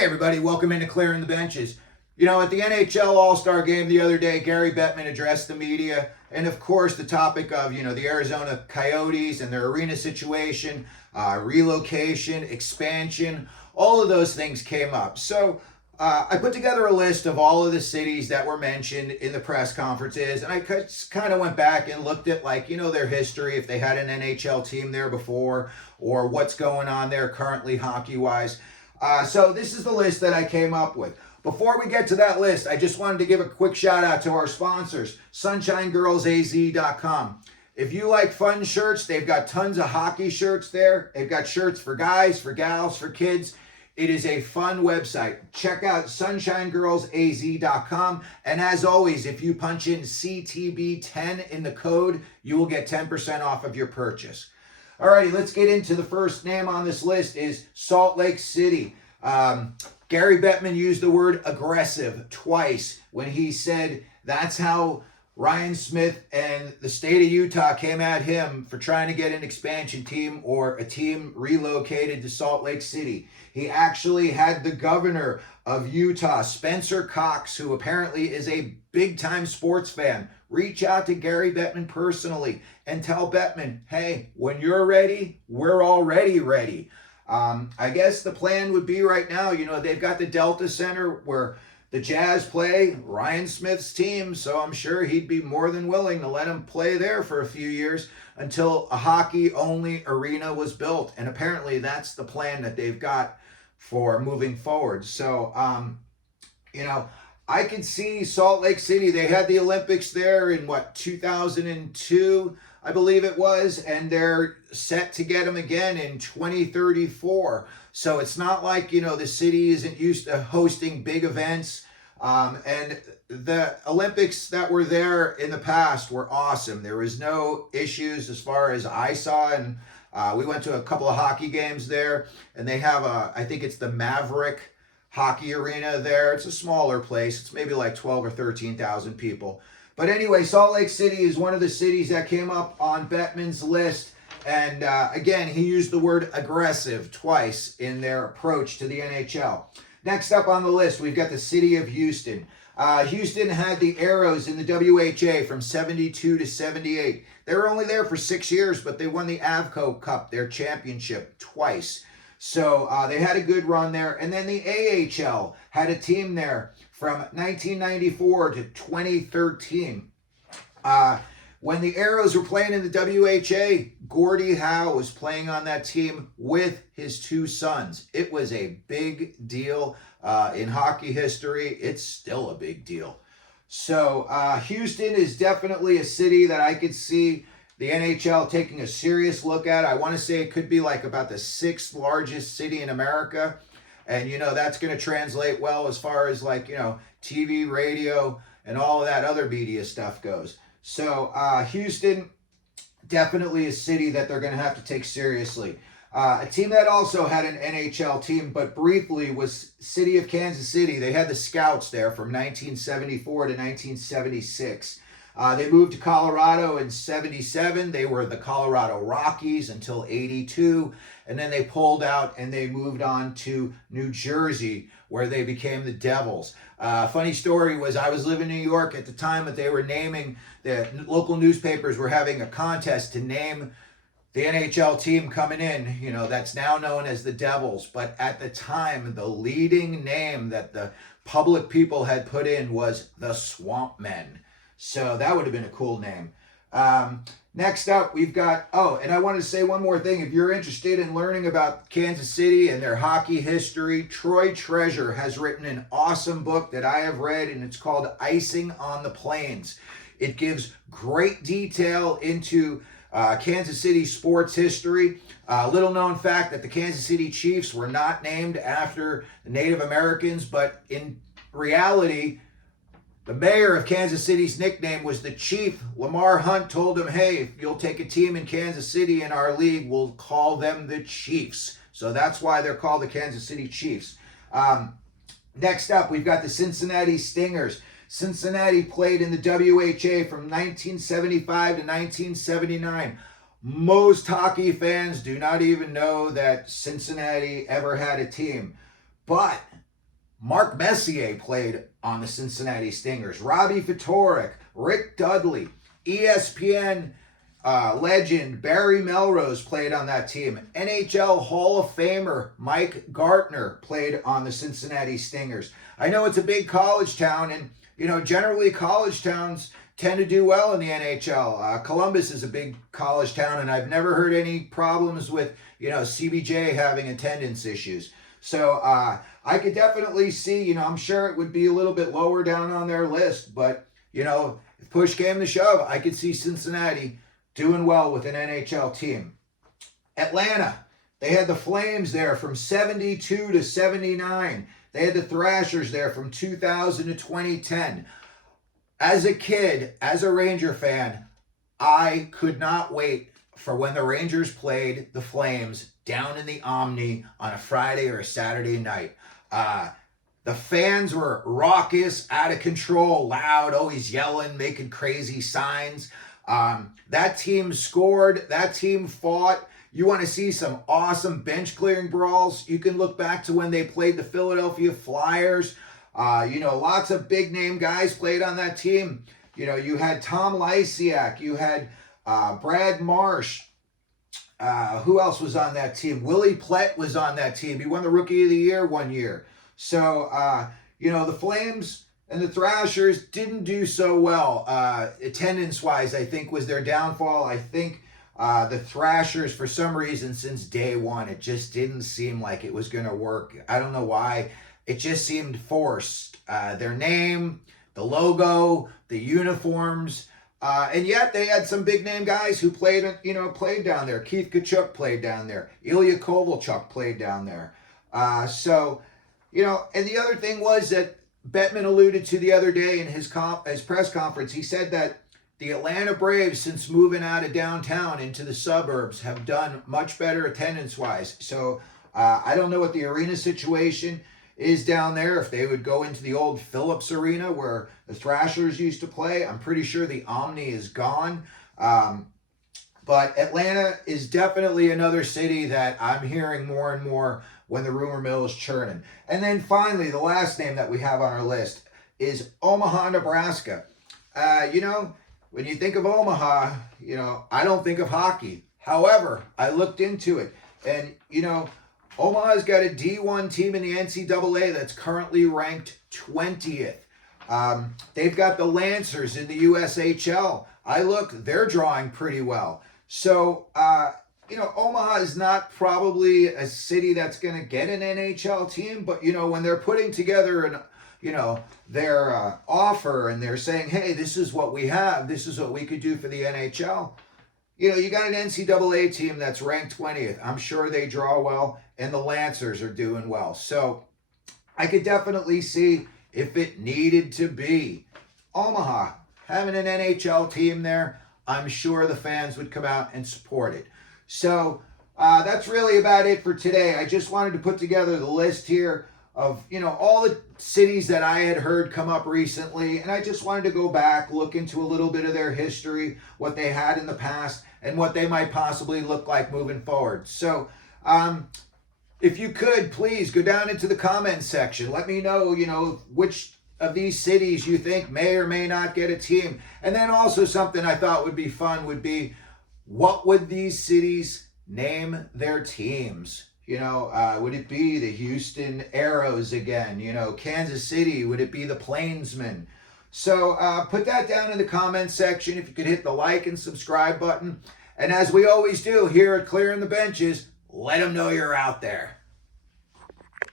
Hey everybody, welcome into Clearing the Benches. You know, at the NHL All-Star Game the other day, Gary Bettman addressed the media, and of course the topic of, the Arizona Coyotes and their arena situation, relocation, expansion, all of those things came up. So I put together a list of all of the cities that were mentioned in the press conferences, and I kind of went back and looked at, their history, if they had an NHL team there before, or what's going on there currently hockey-wise. So this is the list that I came up with. Before we get to that list, I just wanted to give a quick shout out to our sponsors, SunshineGirlsAZ.com. If you like fun shirts, they've got tons of hockey shirts there. They've got shirts for guys, for gals, for kids. It is a fun website. Check out SunshineGirlsAZ.com. And as always, if you punch in CTB10 in the code, you will get 10% off of your purchase. Alrighty, let's get into the first name on this list is Salt Lake City. Gary Bettman used the word aggressive twice when he said that's how Ryan Smith and the state of Utah came at him for trying to get an expansion team or a team relocated to Salt Lake City. He actually had the governor of Utah, Spencer Cox, who apparently is a big-time sports fan, reach out to Gary Bettman personally and tell Bettman, hey, when you're ready, we're already ready. I guess the plan would be right now, they've got the Delta Center where the Jazz play Ryan Smith's team, so I'm sure he'd be more than willing to let him play there for a few years until a hockey-only arena was built. And apparently that's the plan that they've got for moving forward. So, I could see Salt Lake City. They had the Olympics there in 2002, I believe it was, and they're set to get them again in 2034. So it's not like, the city isn't used to hosting big events. And the Olympics that were there in the past were awesome. There was no issues as far as I saw, and we went to a couple of hockey games there, and they have I think it's the Maverick hockey arena there. It's a smaller place. It's maybe like 12 or 13,000 people. But anyway, Salt Lake City is one of the cities that came up on Bettman's list. And again, he used the word aggressive twice in their approach to the NHL. Next up on the list, we've got the city of Houston. Houston had the Arrows in the WHA from 72 to 78. They were only there for 6 years, but they won the Avco Cup, their championship, twice. So they had a good run there. And then the AHL had a team there from 1994 to 2013. When the Arrows were playing in the WHA, Gordie Howe was playing on that team with his two sons. It was a big deal in hockey history. It's still a big deal. So Houston is definitely a city that I could see the NHL taking a serious look at. I want to say it could be like about the 6th largest city in America. And, that's going to translate well as far as TV, radio, and all of that other media stuff goes. So Houston, definitely a city that they're going to have to take seriously. A team that also had an NHL team, but briefly, was City of Kansas City. They had the Scouts there from 1974 to 1976. They moved to Colorado in 77. They were the Colorado Rockies until 82. And then they pulled out and they moved on to New Jersey, where they became the Devils. Funny story was I was living in New York at the time that they were naming, the local newspapers were having a contest to name the NHL team coming in, that's now known as the Devils. But at the time, the leading name that the public people had put in was the Swamp Men. So that would have been a cool name. Next up, we've got, and I want to say one more thing. If you're interested in learning about Kansas City and their hockey history, Troy Treasure has written an awesome book that I have read, and it's called Icing on the Plains. It gives great detail into Kansas City sports history. Little known fact that the Kansas City Chiefs were not named after the Native Americans, but in reality, the mayor of Kansas City's nickname was the Chief. Lamar Hunt told him, hey, if you'll take a team in Kansas City in our league, we'll call them the Chiefs. So that's why they're called the Kansas City Chiefs. Next up, we've got the Cincinnati Stingers. Cincinnati played in the WHA from 1975 to 1979. Most hockey fans do not even know that Cincinnati ever had a team. But Mark Messier played on the Cincinnati Stingers. Robbie Ftorek, Rick Dudley, ESPN legend Barry Melrose played on that team. NHL Hall of Famer Mike Gartner played on the Cincinnati Stingers. I know it's a big college town, and generally college towns tend to do well in the NHL. Columbus is a big college town, and I've never heard any problems with CBJ having attendance issues. So I could definitely see, I'm sure it would be a little bit lower down on their list, but if push came to shove, I could see Cincinnati doing well with an NHL team. Atlanta, they had the Flames there from 72 to 79. They had the Thrashers there from 2000 to 2010. As a kid, as a Ranger fan, I could not wait for when the Rangers played the Flames down in the Omni on a Friday or a Saturday night. The fans were raucous, out of control, loud, always yelling, making crazy signs. That team scored. That team fought. You want to see some awesome bench clearing brawls? You can look back to when they played the Philadelphia Flyers. Lots of big name guys played on that team. You had Tom Lysiak. You had Brad Marsh. Who else was on that team? Willie Plett was on that team. He won the Rookie of the Year one year. So, the Flames and the Thrashers didn't do so well. Attendance-wise, I think, was their downfall. I think the Thrashers, for some reason, since day one, it just didn't seem like it was going to work. I don't know why. It just seemed forced. Their name, the logo, the uniforms, and yet they had some big name guys who played down there. Keith Tkachuk played down there. Ilya Kovalchuk played down there. And the other thing was that Bettman alluded to the other day in his press conference. He said that the Atlanta Braves, since moving out of downtown into the suburbs, have done much better attendance-wise. So I don't know what the arena situation is down there. If they would go into the old Phillips Arena where the Thrashers used to play, I'm pretty sure the Omni is gone. But Atlanta is definitely another city that I'm hearing more and more when the rumor mill is churning. And then finally, the last name that we have on our list is Omaha, Nebraska. When you think of Omaha, I don't think of hockey. However, I looked into it, and, Omaha's got a D1 team in the NCAA that's currently ranked 20th. They've got the Lancers in the USHL. They're drawing pretty well. So, Omaha is not probably a city that's going to get an NHL team, but, when they're putting together their offer and they're saying, hey, this is what we have, this is what we could do for the NHL, you got an NCAA team that's ranked 20th. I'm sure they draw well, and the Lancers are doing well. So I could definitely see, if it needed to be, Omaha having an NHL team there. I'm sure the fans would come out and support it. So that's really about it for today. I just wanted to put together the list here of, all the cities that I had heard come up recently. And I just wanted to go back, look into a little bit of their history, what they had in the past, and what they might possibly look like moving forward. So if you could, please go down into the comments section. Let me know, which of these cities you think may or may not get a team. And then also something I thought would be fun would be, what would these cities name their teams? Would it be the Houston Aeros again? Kansas City, would it be the Plainsmen? So put that down in the comments section. If you could hit the like and subscribe button. And as we always do here at Clearing the Benches, let them know you're out there.